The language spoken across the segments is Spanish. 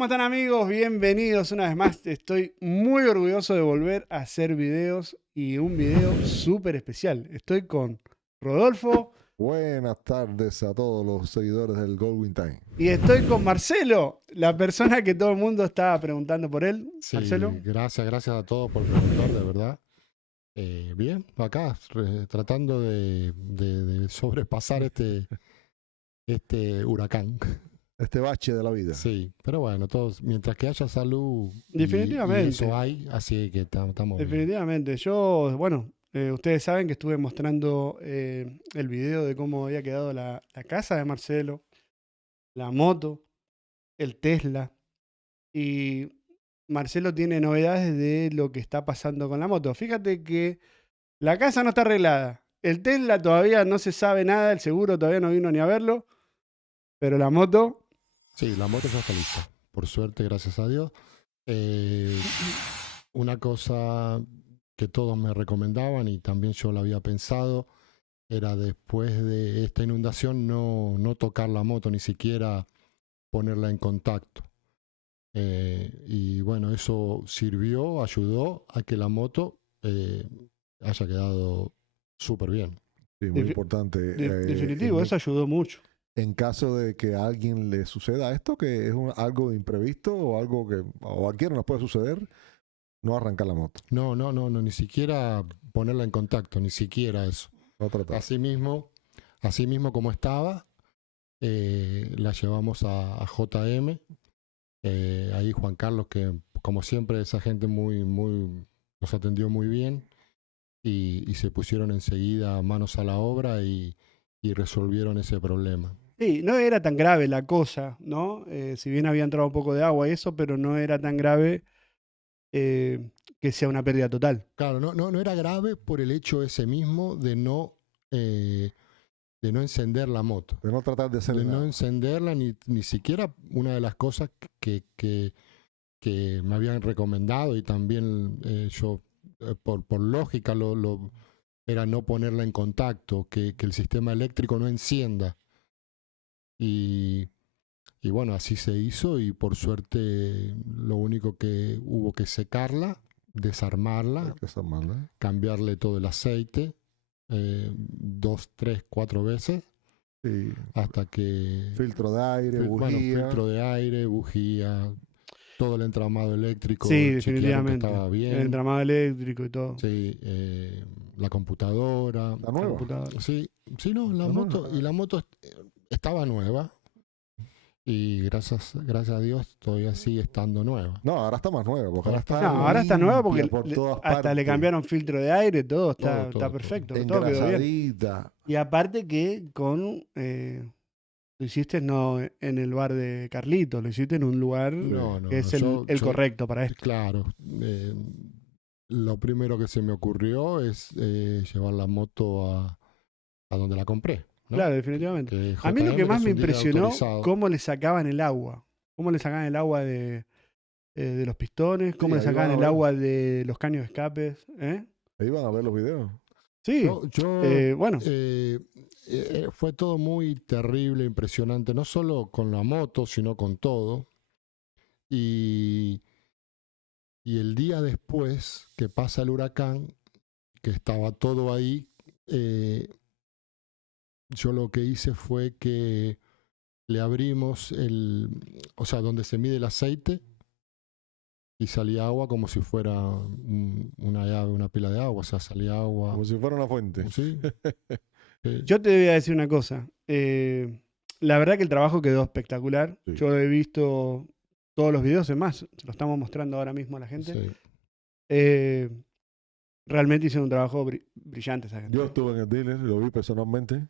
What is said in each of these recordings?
¿Cómo están, amigos? Bienvenidos una vez más. Estoy muy orgulloso de volver a hacer videos y un video súper especial. Estoy con Rodolfo Buenas tardes a todos los seguidores del Goldwyn Time. y estoy con Marcelo, la persona que todo el mundo estaba preguntando por él. Sí, Marcelo. gracias a todos por preguntar, de verdad. Bien, acá tratando de sobrepasar este huracán. Este bache de la vida. Sí, pero bueno, todos, mientras que haya salud y Definitivamente. eso hay, así que estamos bien. Definitivamente. Yo, bueno, ustedes saben que estuve mostrando el video de cómo había quedado la casa de Marcelo, la moto, el Tesla. Y Marcelo tiene novedades de lo que está pasando con la moto. Fíjate que la casa no está arreglada. El Tesla todavía no se sabe nada, el seguro todavía no vino ni a verlo. Pero la moto, Sí, la moto ya está lista, por suerte, gracias a Dios. Una cosa que todos me recomendaban y también yo lo había pensado era después de esta inundación no tocar la moto, ni siquiera ponerla en contacto. Y bueno, eso sirvió, ayudó a que la moto haya quedado súper bien. Sí, muy Defi- importante. definitivo, eso ayudó mucho. En caso de que a alguien le suceda esto, que es algo imprevisto o algo que a cualquiera nos puede suceder, no arrancar la moto. No, ni siquiera ponerla en contacto, ni siquiera eso. No tratar. Así mismo como estaba, la llevamos a JM. Ahí Juan Carlos, que como siempre esa gente nos atendió muy bien y se pusieron enseguida manos a la obra y resolvieron ese problema. Sí, no era tan grave la cosa, ¿no? Si bien había entrado un poco de agua y eso, pero no era tan grave que sea una pérdida total. Claro, no era grave por el hecho ese mismo de no encender la moto. De no tratar de hacer De nada. no encenderla, ni siquiera una de las cosas que me habían recomendado y también yo por lógica era no ponerla en contacto, que el sistema eléctrico no encienda. Y bueno, así se hizo y por suerte lo único que hubo que secarla, desarmarla, Hay que desarmarla. cambiarle todo el aceite 2, 3, 4 veces Sí. hasta que... Filtro de aire, bujía. filtro de aire, bujía, todo el entramado eléctrico, Sí, chequearon que definitivamente. estaba bien. El entramado eléctrico y todo. Sí, la computadora. La nueva. Sí, no, la moto. Y la moto estaba nueva. Y gracias a Dios todavía sigue estando nueva. No, ahora está más nueva. Porque ahora está, No, ahora está nueva porque limpia por todas hasta le partes. cambiaron filtro de aire, todo está Todo. perfecto. Todo quedó bien. Engrasadita. Y aparte que lo hiciste no en el bar de Carlitos, lo hiciste en un lugar No, que es el correcto para esto. Claro. Lo primero que se me ocurrió es llevar la moto a donde la compré, ¿no? Claro, definitivamente. Que A mí lo JM que más es me un dealer impresionó, autorizado. cómo le sacaban el agua. Cómo le sacaban el agua de los pistones, cómo le ahí sacaban van a el ver. agua de los caños de escapes. Ahí van a ver los videos. Sí, bueno. Fue todo muy terrible, impresionante, no solo con la moto, sino con todo. Y el día después que pasa el huracán, que estaba todo ahí, yo lo que hice fue que le abrimos donde se mide el aceite y salía agua como si fuera una pila de agua, o sea, salía agua. Como si fuera una fuente. ¿Sí? Yo te voy a decir una cosa. La verdad que el trabajo quedó espectacular. Sí. Yo he visto todos los videos, es más, se lo estamos mostrando ahora mismo a la gente. Sí. Realmente hicieron un trabajo brillante esa gente. Yo estuve en el dealer, lo vi personalmente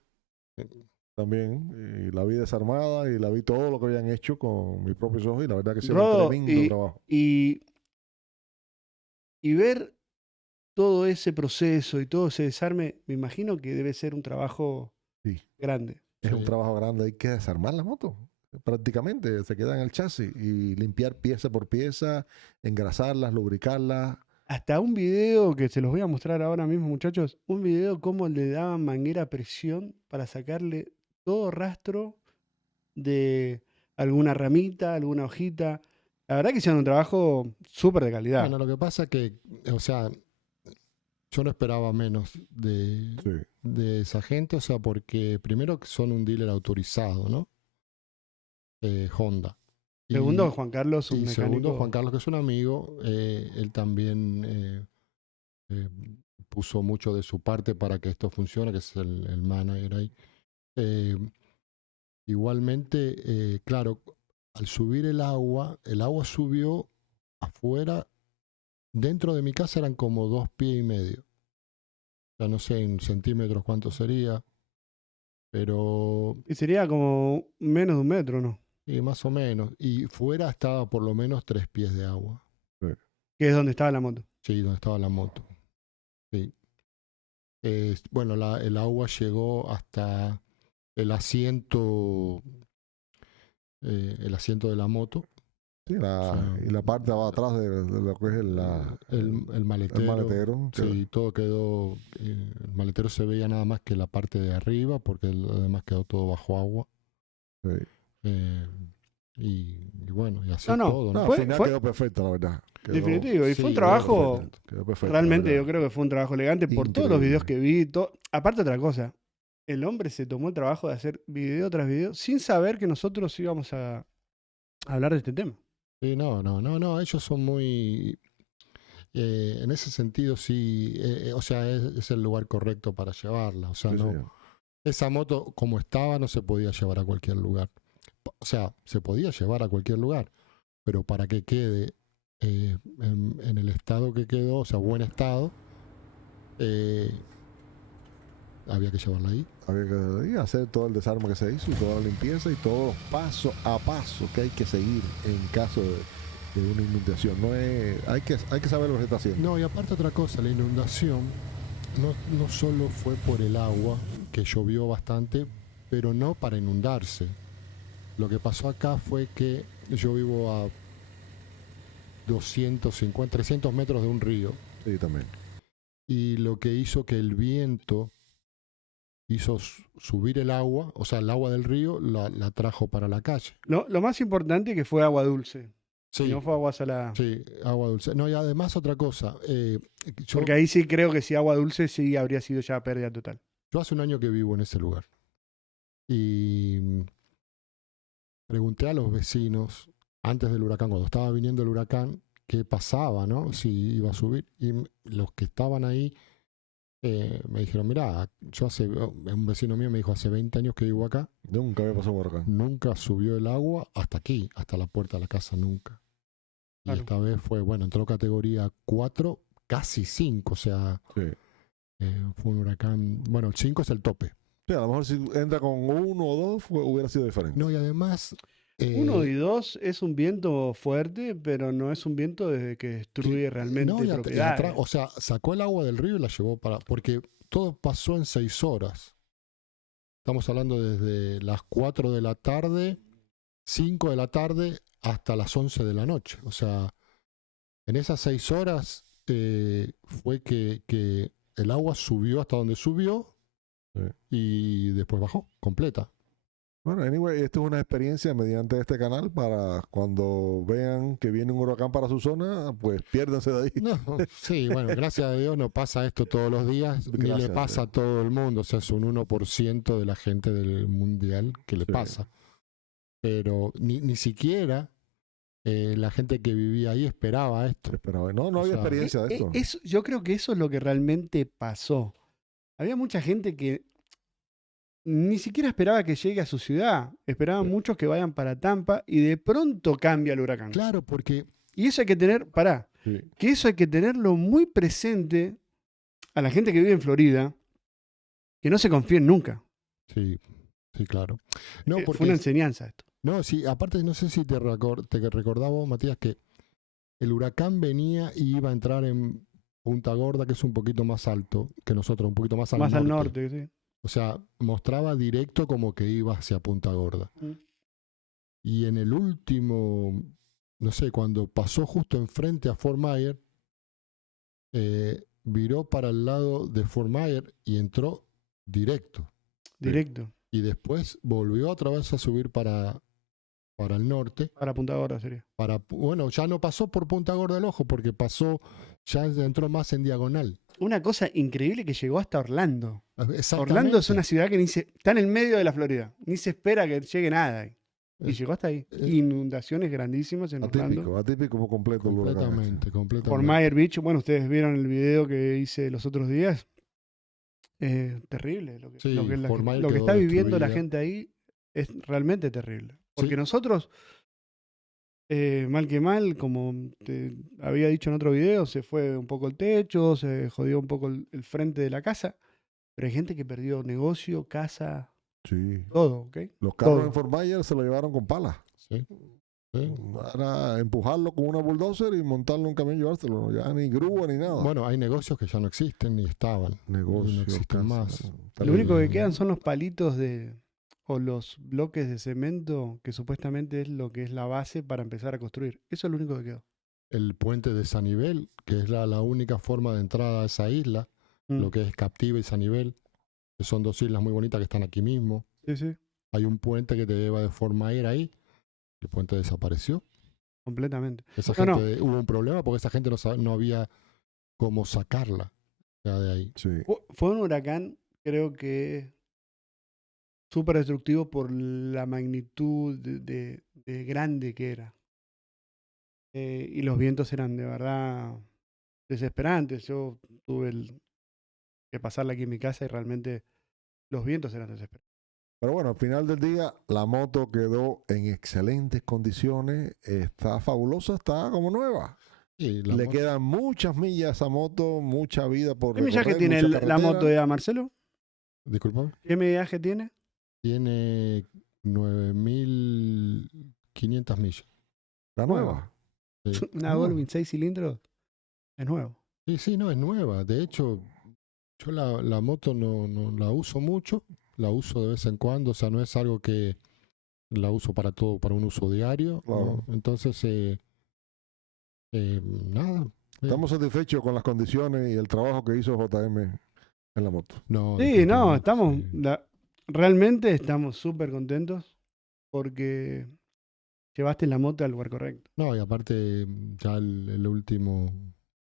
también, y la vi desarmada y la vi todo lo que habían hecho con mis propios ojos y la verdad que hicieron un tremendo trabajo. Y ver todo ese proceso y todo ese desarme, me imagino que debe ser un trabajo grande. Es un trabajo grande, hay que desarmar la moto. Prácticamente se queda en el chasis y limpiar pieza por pieza, engrasarlas, lubricarlas. Hasta un video que se los voy a mostrar ahora mismo, muchachos. Un video cómo le daban manguera a presión para sacarle todo rastro de alguna ramita, alguna hojita. La verdad que hicieron un trabajo súper de calidad. Bueno, lo que pasa es que, o sea, yo no esperaba menos Sí. de esa gente, o sea, porque primero que son un dealer autorizado, ¿no? Honda. Segundo, Juan Carlos, un Y mecánico. segundo, Juan Carlos, que es un amigo, él también puso mucho de su parte para que esto funcione, que es el manager ahí. Igualmente, claro, al subir el agua subió afuera, dentro de mi casa eran como 2,5 pies. Ya no sé en centímetros cuánto sería, pero Y sería como menos de 1 metro, ¿no? más o menos. Y fuera estaba por lo menos 3 pies de agua. Que es donde estaba la moto. Sí, donde estaba la moto. Sí. Bueno, el agua llegó hasta el asiento de la moto. Sí, O sea, y la parte de atrás de lo que es el maletero. el maletero. Sí, todo quedó. El maletero se veía nada más que la parte de arriba, porque además quedó todo bajo agua. Sí. Y bueno, y así No, no. todo, No, ¿no? al final quedó perfecto, la verdad. Definitivo. Y fue un sí, trabajo. Quedó perfecto, Realmente la yo verdad. creo que fue un trabajo elegante por todos los Increíble. videos que vi. Aparte otra cosa, el hombre se tomó el trabajo de hacer video tras video sin saber que nosotros íbamos a hablar de este tema. Sí, no, ellos son muy... en ese sentido sí, o sea, es el lugar correcto para llevarla. O sea, Sí, no, señor. esa moto como estaba no se podía llevar a cualquier lugar. O sea, se podía llevar a cualquier lugar, pero para que quede en el estado que quedó, o sea, buen estado, había que llevarla ahí. Había que hacer todo el desarme que se hizo y toda la limpieza y todos los paso a paso que hay que seguir en caso de una inundación. No es, hay que saber lo que se está haciendo. No, y aparte otra cosa, la inundación no solo fue por el agua, que llovió bastante, pero no para inundarse. Lo que pasó acá fue que yo vivo a 250, 300 metros de un río, Sí, también. y lo que hizo que el viento hizo subir el agua, o sea, el agua del río la trajo para la calle. Lo más importante que fue agua dulce. Sí, No fue agua salada. sí, agua dulce. No, y además otra cosa, Porque ahí sí creo que si agua dulce sí habría sido ya pérdida total. yo hace un año que vivo en ese lugar y pregunté a los vecinos antes del huracán, cuando estaba viniendo el huracán, qué pasaba, ¿no? Si iba a subir. Y los que estaban ahí me dijeron, mirá, un vecino mío me dijo, hace 20 años que vivo acá, Nunca había pasado por acá. nunca subió el agua hasta aquí, hasta la puerta de la casa, nunca. Y Claro. esta vez fue, bueno, entró categoría 4, casi 5, o sea, Sí. fue un huracán, bueno, el 5 es el tope. Sí, a lo mejor si entra con 1 o 2 hubiera sido diferente. No, y además... 1 y 2 es un viento fuerte, pero no es un viento desde que destruye realmente no, y propiedades. o sea, sacó el agua del río y la llevó porque todo pasó en 6 horas. Estamos hablando desde las 4 de la tarde, 5 de la tarde, hasta las 11 de la noche. O sea, en esas 6 horas fue que el agua subió hasta donde subió Sí. y después bajó, completa. Bueno, anyway, esto es una experiencia mediante este canal para cuando vean que viene un huracán para su zona, pues piérdanse de ahí. No, sí, bueno, gracias a Dios no pasa esto todos los días, ni Gracias le a pasa a todo el mundo, o sea, es un 1% de la gente del mundial que le Sí. pasa. Pero ni siquiera la gente que vivía ahí esperaba esto. Esperaba. No O había sea, experiencia de esto. Yo creo que eso es lo que realmente pasó. Había mucha gente que ni siquiera esperaba que llegue a su ciudad. Esperaban Sí. muchos que vayan para Tampa y de pronto cambia el huracán. Claro, porque Y eso hay que tener, Sí. que eso hay que tenerlo muy presente a la gente que vive en Florida, que no se confíen nunca. sí, claro. No, Fue porque una enseñanza esto. no, sí, aparte no sé si te recordaba vos, Matías, que el huracán venía y iba a entrar en Punta Gorda, que es un poquito más alto que nosotros, un poquito más al Más norte. al norte, sí. O sea, mostraba directo como que iba hacia Punta Gorda. Mm. Y en el último, no sé, cuando pasó justo enfrente a Fort Myers, viró para el lado de Fort Myers y entró directo. Directo. Y después volvió otra vez a subir para para el norte. Para Punta Gorda sería. Bueno, ya no pasó por Punta Gorda del Ojo porque ya entró más en diagonal. Una cosa increíble que llegó hasta Orlando. Exactamente. Orlando es una ciudad que está en el medio de la Florida. Ni se espera que llegue nada ahí. Y llegó hasta ahí. Inundaciones grandísimas en Orlando. Atípico por completo. Completamente. Por Myrtle Beach. Bueno, ustedes vieron el video que hice los otros días. Terrible. Lo que está viviendo la gente ahí es realmente terrible. Porque nosotros, mal que mal, como te había dicho en otro video, se fue un poco el techo, se jodió un poco el frente de la casa. Pero hay gente que perdió negocio, casa, todo, ¿ok? Los carros en Fort Myers se lo llevaron con palas. Sí. Era empujarlo con una bulldozer y montarlo en un camión y llevárselo. Ya ni grúa ni nada. Bueno, hay negocios que ya no existen ni estaban. Negocios, no existen más. Lo único que quedan son los palitos o los bloques de cemento, que supuestamente es lo que es la base para empezar a construir. Eso es lo único que quedó. El puente de Sanibel, que es la única forma de entrada a esa isla, lo que es Captiva y Sanibel, que son dos islas muy bonitas que están aquí mismo. Sí. Hay un puente que te lleva de Fort Myers ahí. El puente desapareció. Completamente. Hubo un problema porque esa gente no había cómo sacarla de ahí. Sí. Fue un huracán, creo que súper destructivo por la magnitud de grande que era. Y los vientos eran de verdad desesperantes. Yo tuve que pasarla aquí en mi casa y realmente los vientos eran desesperantes. Pero bueno, al final del día, la moto quedó en excelentes condiciones. Está fabulosa, está como nueva. Sí, Le quedan muchas millas a esa moto, mucha vida por ¿Qué millaje tiene la moto de Marcelo? Disculpa. ¿Qué millaje tiene? Tiene 9.500 millas. ¿La nueva? Sí. Una Goldwing 6 cilindros. Es nuevo. Sí, no, es nueva. De hecho, yo la moto no la uso mucho. La uso de vez en cuando. O sea, no es algo que la uso para todo, para un uso diario. Claro. ¿No? Entonces, nada. Estamos satisfechos con las condiciones y el trabajo que hizo JM en la moto. Realmente estamos súper contentos porque llevaste la moto al lugar correcto. No, y aparte ya el último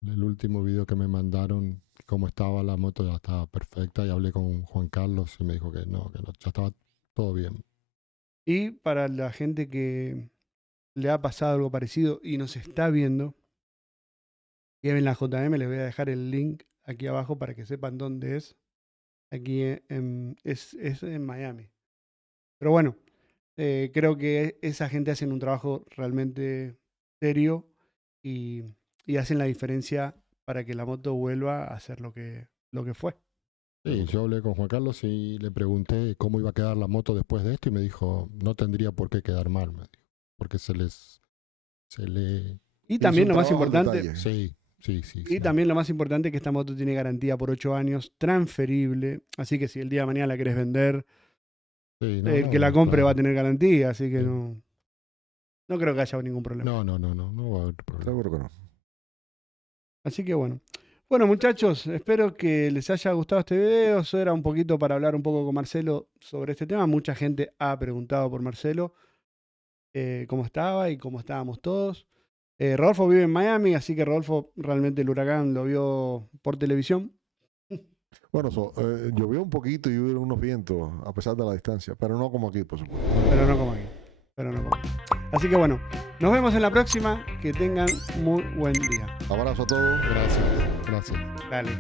video que me mandaron, cómo estaba la moto, ya estaba perfecta, y hablé con Juan Carlos y me dijo que no, ya estaba todo bien. Y para la gente que le ha pasado algo parecido y nos está viendo, lleven la JM, les voy a dejar el link aquí abajo para que sepan dónde es. Aquí es en Miami. Pero bueno, creo que esa gente hacen un trabajo realmente serio y hacen la diferencia para que la moto vuelva a ser lo que fue. Sí, yo hablé con Juan Carlos y le pregunté cómo iba a quedar la moto después de esto y me dijo, no tendría por qué quedar mal, me dijo, porque se le... Y también lo más importante... Sí. También lo más importante es que esta moto tiene garantía por 8 años, transferible, así que si el día de mañana la querés vender, el que la compre va a tener garantía, así que no creo que haya ningún problema. No va a haber problema. Seguro que no. Así que bueno, muchachos, espero que les haya gustado este video. Eso era un poquito para hablar un poco con Marcelo sobre este tema. Mucha gente ha preguntado por Marcelo, cómo estaba y cómo estábamos todos. Rodolfo vive en Miami, así que Rodolfo realmente el huracán lo vio por televisión. Bueno, llovió un poquito y hubo unos vientos a pesar de la distancia, pero no como aquí, por supuesto. Pero no como aquí. Así que bueno, nos vemos en la próxima. Que tengan muy buen día. Abrazo a todos. Gracias. Dale.